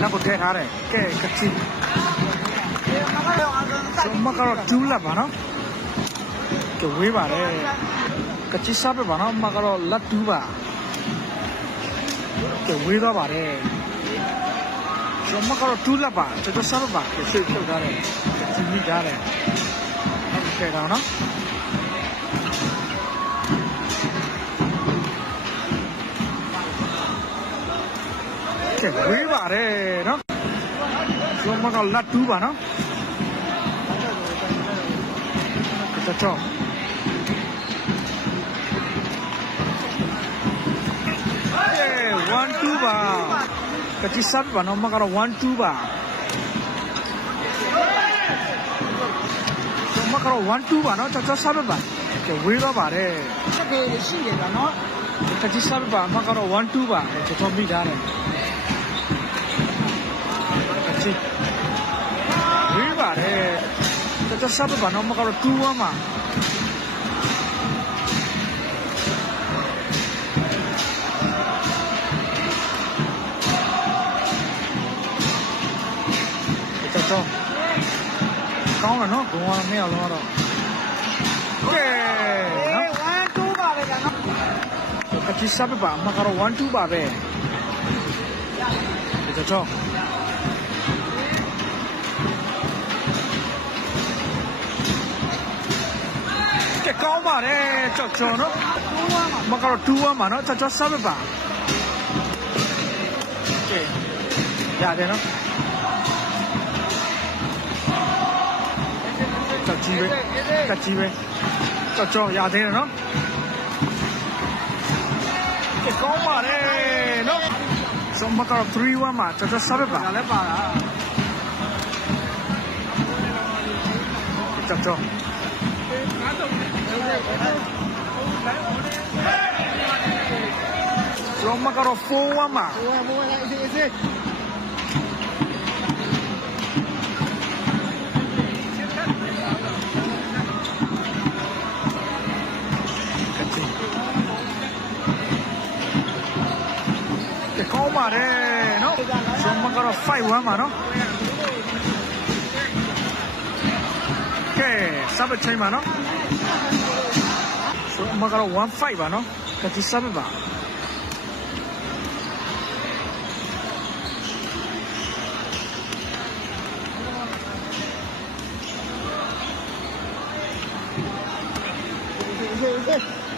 နောက်ကိုထည့်ထားတယ်ကဲကချီမကတော့အစဆိုမကတော့ကျူးလက်ပါနော်ကဲဝေးပါတယ်ကချီစားပဲပါနော်မကတော့လက်တူးပါကဲဝေးသွားပါတယ်ဆိုမကတော့တူးလက်ပါကျွန်တော်စားပါကဲဆွေးထုတ်ထားတယ်ကချီမိထားတယ်ဟုတ်ကဲ့တော့နော် ဝေးပါတယ်နော်ကျောင်းမကလတ်တူးပါနော်တချောင်း1 2ပါကတိစပ်ပါနော်မကတော့1 2ပါမကတော့1 2ပါနော်ချောချောစပ်ပါကဝေးတော့ပါတယ်စက်ကြီးရှိနေတာနော်ကတိစပ်ပါမကတော့1 2ပါချောချောမိသားတယ် ချင်းရီးပါတယ်တတဆပ်ပါနော်မကတော့တူဝမှာတော့ကောင်းတယ်နော်ဂုံအောင်မရတော့တော့ကဲနော်1 2ပါပဲကနော်အတိစပ်ပါမကတော့1 2ပါပဲဒါတော့ ကဲကောင်းပါတယ်ကြောက်ကြော်နော်2ပါမှာမကတော့2 1မှာနော်ကြောက်ကြော်စပ်ပါကဲရတယ်နော်ကြောက်ကြီးပဲကတ်ကြီးပဲကြောက်ကြောက်ရသေးတယ်နော်ကဲကောင်းပါလေနော်စမကတော့3 1မှာကြောက်ကြောက်စားပဲပါဒါလည်းပါတာကြောက် ကြောက်စမကတော့4 1မှာဟိုဟိုလည်းအေးအေးကတ်ကြီး ကဲစပ်ပချိန်ပါနော်ဆိုအမကတော့15ပါနော်ကတိစပ်ပါဟေးဟေး